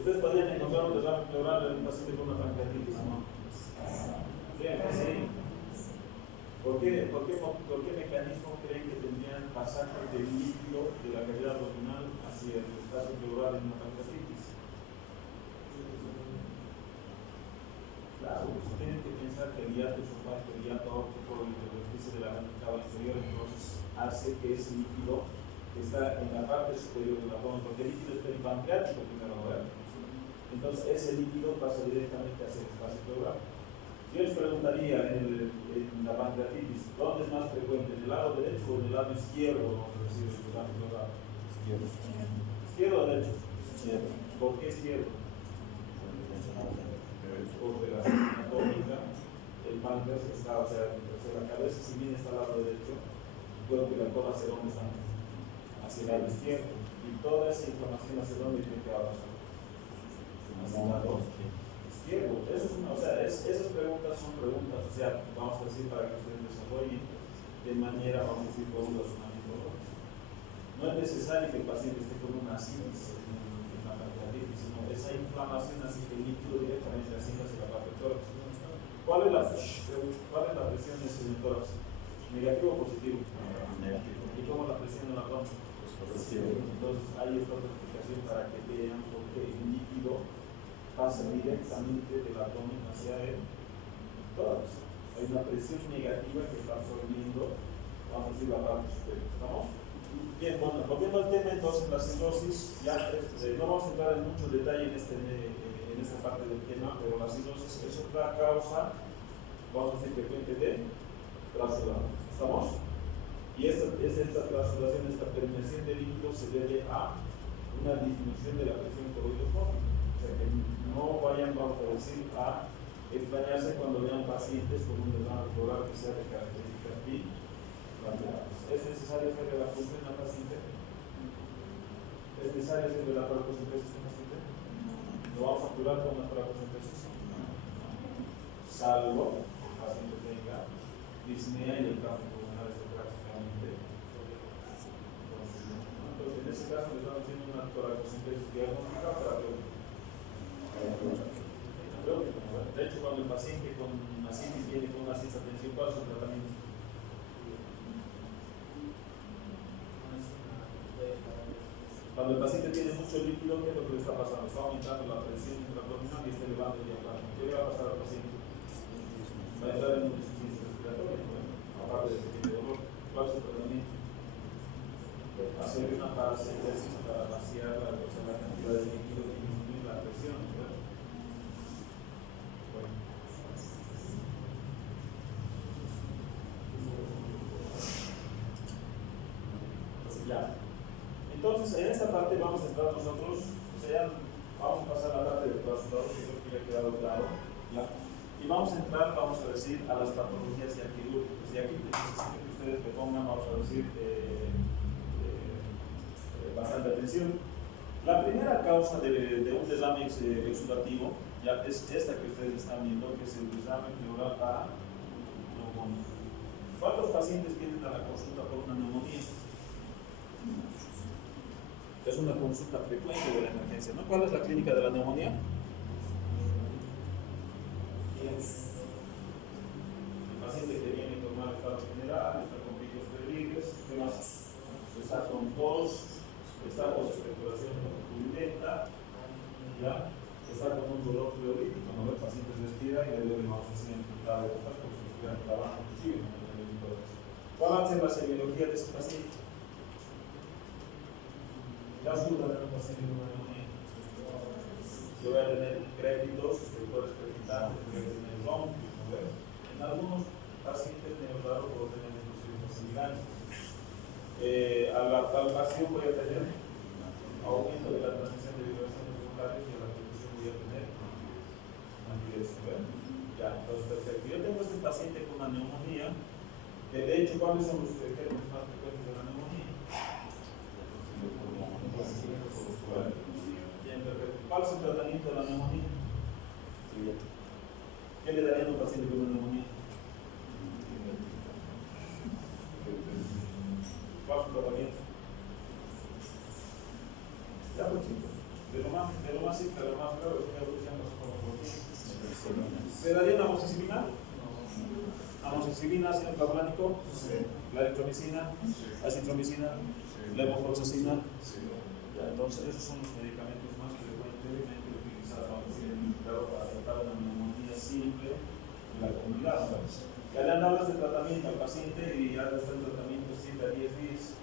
Ustedes podrían encontrar un derrame pleural en un paciente con una pancreatitis, ¿no? Bien, sí. ¿Por qué mecanismo creen que tendrían pasaje del líquido de la cavidad abdominal hacia el espacio pleural en una pancreatitis? Claro, pues tienen que pensar que el hiato esofágico, el hiato aórtico y el orificio de la vena cava inferior, entonces hace que ese líquido que está en la parte superior del abdomen, porque el líquido es peripancreático primero, ¿verdad? Entonces ese líquido pasa directamente hacia el espacio pleural. Yo les preguntaría en la pancreatitis, ¿dónde es más frecuente? ¿En el lado derecho o en el lado izquierdo donde recibe el espacio pleural? Izquierdo. ¿Izquierdo o derecho? Izquierdo. ¿Por qué izquierdo? Porque la anatómica, el páncreas está, o sea, la cabeza si bien está al lado derecho, el cuerpo y la cola hacia dónde están? Hacia el lado izquierdo. Y toda esa inflamación hacia dónde tiene que pasar? Hacia el lado izquierdo. Esas preguntas son preguntas, o sea, vamos a decir, para que ustedes desarrollen de manera, vamos a decir, con un razonamiento lógico. No es necesario que el paciente esté con una citis en la pancreatitis, sino esa inflamación así que el líquido directamente asciende hacia la parte del tórax. ¿Cuál es la presión en el tórax? ¿Negativo o positivo? Negativo. ¿Y cómo la presión en la abdomen? Positivo. Entonces hay esta explicación para que vean por qué el líquido pasa directamente del abdomen hacia el tórax. Hay una presión negativa que está absorbiendo, vamos a decir, la parte superior. ¿Estamos? Bien, bueno, volviendo al tema, entonces la cirrosis, ya no vamos a entrar en mucho detalle en esta parte del tema, pero la cirrosis es otra causa, vamos a decir, frecuente de trasulación. ¿Estamos? Y esta trasulación, esta permeación de líquido se debe a una disminución de la presión coloidosmótica. O sea, que no vayan, vamos a decir, a extrañarse cuando vean pacientes con un derrame pleural que sea de características bilaterales. ¿Es necesario hacerle la función al paciente? ¿Es necesario hacerle la toracocentesis al paciente? ¿Lo vamos a curar con una toracocentesis? Salvo que el paciente tenga disnea y el tráfico pulmonar es prácticamente. Entonces, en ese caso, le estamos haciendo una toracocentesis diagnóstica para que de hecho, cuando el paciente con una citis viene con una citis atención, ¿cuál es su tratamiento? Cuando el paciente tiene mucho líquido, ¿qué es lo que le está pasando? Está aumentando la presión intraabdominal y está elevando el diafragma. ¿Qué le va a pasar al paciente? Va a entrar en una insuficiencia respiratoria, ¿no? Aparte hacer una paracentesis para vaciar la cantidad de líquido y disminuir la presión, ¿verdad? Bueno. Ya. Entonces, en esta parte vamos a entrar nosotros, o sea, vamos a pasar a la parte de clausurado, que creo que ya ha quedado claro, ¿ya? Y vamos a entrar, vamos a decir, a las patologías antiquirúrgicas. Y aquí necesito que ustedes me pongan, vamos a decir, bastante atención. La primera causa de un derrame exudativo, ya es esta que ustedes están viendo, que es el derrame pleural para neumonía. ¿Cuántos pacientes vienen a la consulta por una neumonía? Es una consulta frecuente de la emergencia, ¿no? ¿Cuál es la clínica de la neumonía? El paciente que viene con mal estado general, está con picos febriles, ¿qué más? Está con tos, está con expectoración purulenta, ¿ya? Está con un dolor pleurolítico, ¿no? El paciente respira y le duele más así en puntada de hojas como si estuviera trabajando consigo, ¿no? ¿Cuál va a ser la semiología de ese paciente? ¿Qué ayuda a un paciente con una neumonía? Yo voy a tener créditos, sectores crepitantes, voy a tener bronquios, ¿no? En algunos pacientes neurólogos puedo tener inclusive facilidades. Al vacío voy a tener aumento de la transmisión de vibraciones vocales y a la percusión voy a tener nitidez, ¿no? Ya, entonces perfecto. Yo tengo este paciente con una neumonía, que de hecho, ¿cuáles son los gérmenes más frecuentes de la neumonía? Bien, perfecto. ¿Cuál es el tratamiento de la neumonía? ¿Qué le daría a un paciente con una neumonía? ¿Cuál es su tratamiento? Ya, pues chicos, de lo más simple, de lo más claro, es que evolución no se come. ¿Le daría una amoxicilina? Amoxicilina, ácido clavulónico, la eritromicina, acitromicina, levofloxacina. Ya, entonces, esos son los medicamentos más frecuentemente utilizados para tratar una neumonía simple en la comunidad. Ya le han dado este tratamiento al paciente y ya está el tratamiento 7 a 10 días.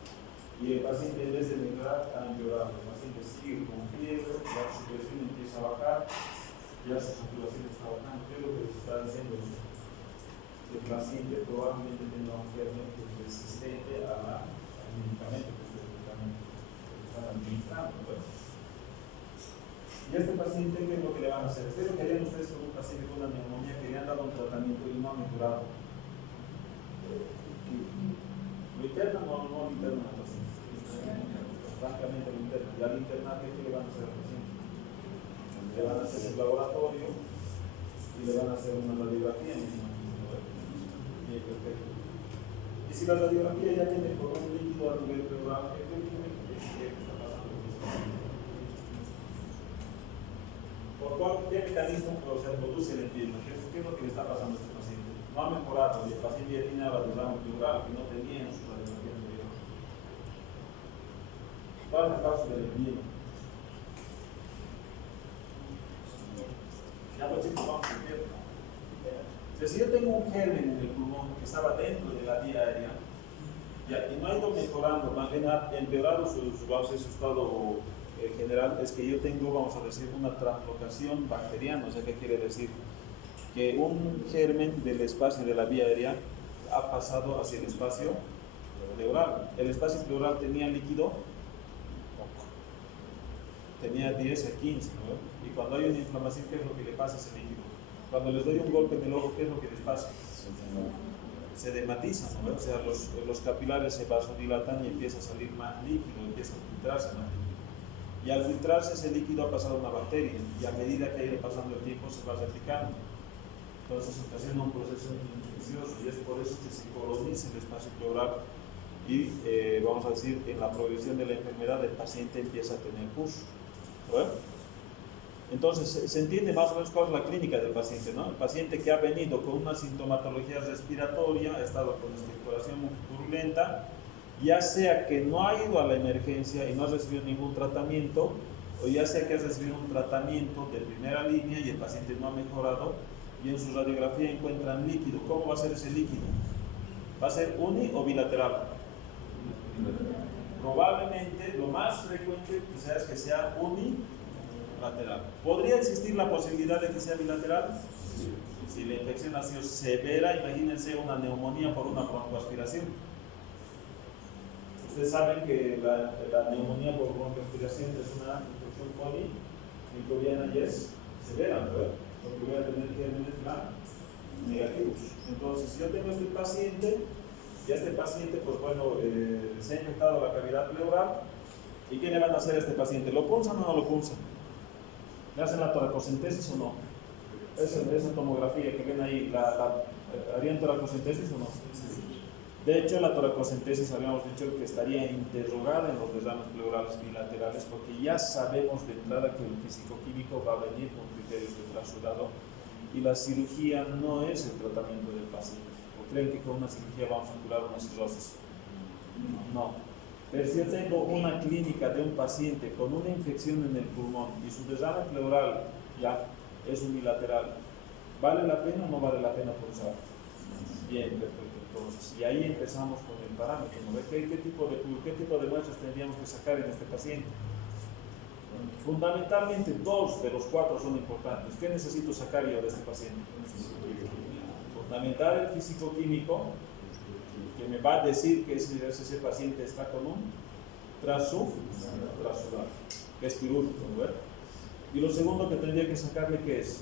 Y el paciente, en vez de mejorar, ha empeorado. El paciente sigue con fiebre, ya su presión empieza a bajar, ya su saturación está bajando. ¿Qué es lo que les está diciendo? El paciente probablemente tenga un germen resistente al medicamento que ustedes están administrando, ¿no? Y a este paciente, ¿qué es lo que le van a hacer? ¿Qué es lo que harían ustedes con un paciente con una neumonía que le han dado un tratamiento y no ha mejorado? ¿Lo internan o no lo internan al paciente? Francamente lo internan. Y al internar, ¿qué le van a hacer al paciente? Le van a hacer el laboratorio y le van a hacer una radiografía. Bien, perfecto. Y si la radiografía ya tiene por un líquido a nivel pleural, ¿qué está pasando con este paciente? ¿Qué mecanismo produce el empirismo? ¿Qué es lo que le está pasando a este paciente? No ha mejorado y el paciente ya tiene ahora derrame pleural que no tenía en su radiografía anterior. ¿Cuál es la causa del empirismo? Ya pues chicos, vamos a ver. Si yo tengo un germen en el pulmón que estaba dentro de la vía aérea y no ha ido mejorando, más bien ha empeorado su estado general, es que yo tengo, vamos a decir, una translocación bacteriana. O sea, ¿qué quiere decir? Que un germen del espacio de la vía aérea ha pasado hacia el espacio pleural. El espacio pleural tenía líquido, tenía 10 a 15, ¿no? Y cuando hay una inflamación, ¿qué es lo que le pasa a ese líquido? Cuando les doy un golpe en el ojo, ¿qué es lo que les pasa? Se dematizan, ¿no? O sea, los capilares se vasodilatan y empieza a salir más líquido, empieza a filtrarse más líquido. Y al filtrarse ese líquido ha pasado a una bacteria y a medida que ha ido pasando el tiempo se va replicando. Entonces ocasiona un proceso infeccioso y es por eso que se coloniza el espacio pleural y vamos a decir, en la progresión de la enfermedad el paciente empieza a tener pus. ¿Verdad? Entonces, se entiende más o menos cuál es la clínica del paciente, ¿no? El paciente que ha venido con una sintomatología respiratoria, ha estado con expectoración purulenta, ya sea que no ha ido a la emergencia y no ha recibido ningún tratamiento, o ya sea que ha recibido un tratamiento de primera línea y el paciente no ha mejorado, y en su radiografía encuentran líquido. ¿Cómo va a ser ese líquido? ¿Va a ser uni o bilateral? Probablemente lo más frecuente es que sea unilateral. ¿Podría existir la posibilidad de que sea bilateral? Si la infección ha sido severa, imagínense una neumonía por una broncoaspiración. Ustedes saben que la neumonía por broncoaspiración es una infección polimicrobiana y es severa, ¿verdad? Porque voy a tener gérmenes negativos. Entonces, si yo tengo este paciente, y a este paciente, pues bueno, se ha infectado la cavidad pleural, ¿y qué le van a hacer a este paciente? ¿Lo punzan o no lo punzan? ¿Le hacen la toracocentesis o no? Esa tomografía que ven ahí, ¿harían toracocentesis o no? De hecho, la toracocentesis habíamos dicho que estaría interrogada en los derrames pleurales bilaterales, porque ya sabemos de entrada que el fisicoquímico va a venir con criterios de trasudado y la cirugía no es el tratamiento del paciente. ¿O creen que con una cirugía vamos a curar una cirrosis? No. Pero si yo tengo una clínica de un paciente con una infección en el pulmón y su derrame pleural ya es unilateral, ¿vale la pena o no vale la pena pulsar? Bien, perfecto. Entonces, y ahí empezamos con el parámetro, ¿no? ¿Qué tipo de muestras tendríamos que sacar en este paciente? Fundamentalmente 2 de los 4 son importantes. ¿Qué necesito sacar yo de este paciente? Fundamental el físico-químico, que me va a decir que ese paciente está con un trasudado, que es quirúrgico, ¿no? Y lo segundo que tendría que sacarle, ¿qué es?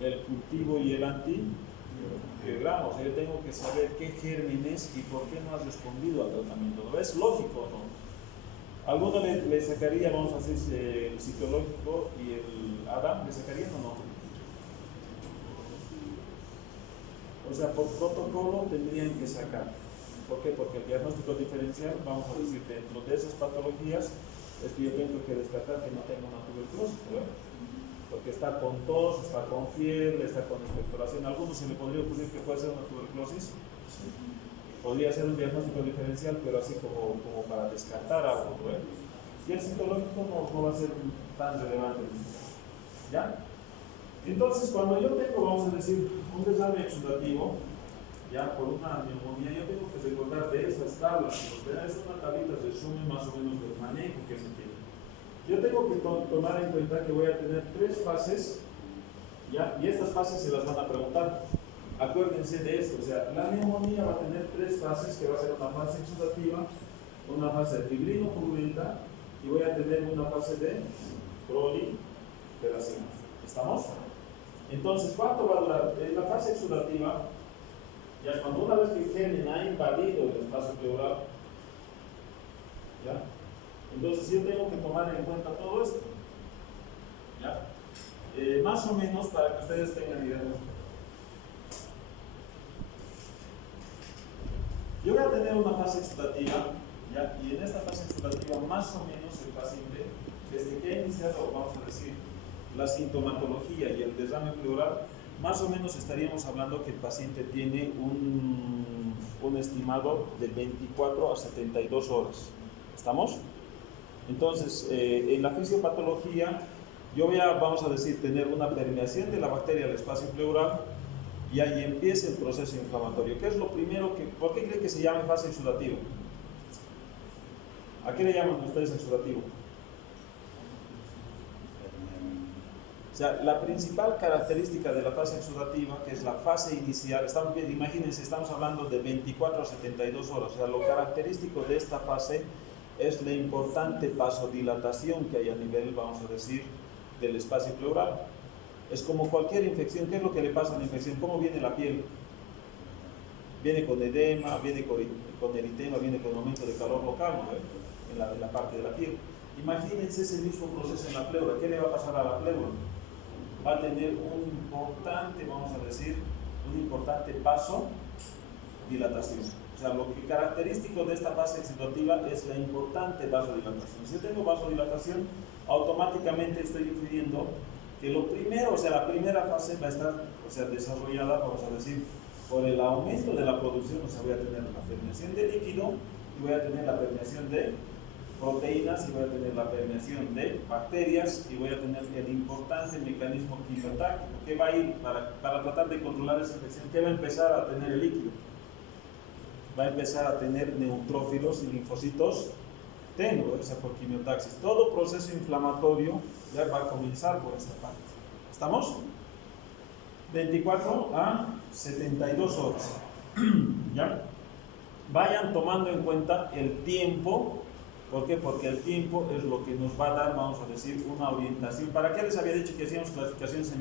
El cultivo y el antibiograma. O sea, yo tengo que saber qué gérmenes y por qué no has respondido al tratamiento. ¿No es lógico, no? ¿Alguno le sacaría, vamos a decir, el citológico y el ADAM? ¿Le sacarían o no? O sea, por protocolo tendrían que sacar. ¿Por qué? Porque el diagnóstico diferencial, vamos a decir, dentro de esas patologías, es que yo tengo que descartar que no tenga una tuberculosis, ¿verdad? Porque está con tos, está con fiebre, está con expectoración. ¿A alguno se le podría ocurrir que puede ser una tuberculosis? Podría ser un diagnóstico diferencial, pero así como para descartar algo, ¿verdad? Y el citológico no va a ser tan relevante. ¿Ya? Entonces, cuando yo tengo, vamos a decir, un derrame exudativo, ya por una neumonía, yo tengo que recordar de esas tablas. Esta es una tablita de resumen más o menos del manejo que se tiene. Yo tengo que tomar en cuenta que voy a tener 3 fases, ¿ya? Y estas fases se las van a preguntar. Acuérdense de esto, o sea, la neumonía va a tener 3 fases, que va a ser una fase exudativa, una fase fibrino-purulenta y voy a tener una fase de proliferación. ¿Estamos? Entonces, ¿cuánto va a durar? En la fase exudativa, ya cuando una vez que el germen ha invadido el espacio pleural, ¿ya? Entonces yo tengo que tomar en cuenta todo esto, ¿ya? Más o menos para que ustedes tengan idea. Yo voy a tener una fase exudativa, ¿ya? Y en esta fase exudativa más o menos el paciente, desde que ha iniciado, vamos a decir, la sintomatología y el derrame pleural, más o menos estaríamos hablando que el paciente tiene un estimado de 24 a 72 horas. ¿Estamos? Entonces, en la fisiopatología, yo voy a, vamos a decir, tener una permeación de la bacteria al espacio pleural y ahí empieza el proceso inflamatorio. ¿Qué es lo primero por qué creen que se llama fase exudativa? ¿A qué le llaman ustedes exudativo? O sea, la principal característica de la fase exudativa, que es la fase inicial, imagínense, estamos hablando de 24 a 72 horas, o sea, lo característico de esta fase es la importante vasodilatación que hay a nivel, vamos a decir, del espacio pleural. Es como cualquier infección. ¿Qué es lo que le pasa a la infección? ¿Cómo viene la piel? Viene con edema, viene con eritema, viene con aumento de calor local, ¿no? en la parte de la piel. Imagínense ese mismo proceso en la pleura. ¿Qué le va a pasar a la pleura? Va a tener un importante, vamos a decir, un importante vasodilatación. O sea, lo que característico de esta fase exudativa es la importante vasodilatación. Si yo tengo vasodilatación, automáticamente estoy infiriendo que lo primero, o sea, la primera fase va a estar, o sea, desarrollada, vamos a decir, por el aumento de la producción. O sea, voy a tener la permeación de líquido y voy a tener la permeación de proteínas y voy a tener la permeación de bacterias y voy a tener el importante mecanismo quimiotáctico que va a ir para tratar de controlar esa infección, que va a empezar a tener el líquido. va a empezar a tener neutrófilos y linfocitos. Tengo esa por quimiotaxis. Todo proceso inflamatorio ya va a comenzar por esta parte. ¿Estamos? 24 a 72 horas. ¿Ya? Vayan tomando en cuenta el tiempo. ¿Por qué? Porque el tiempo es lo que nos va a dar, vamos a decir, una orientación. ¿Para qué les había dicho que hacíamos clasificaciones en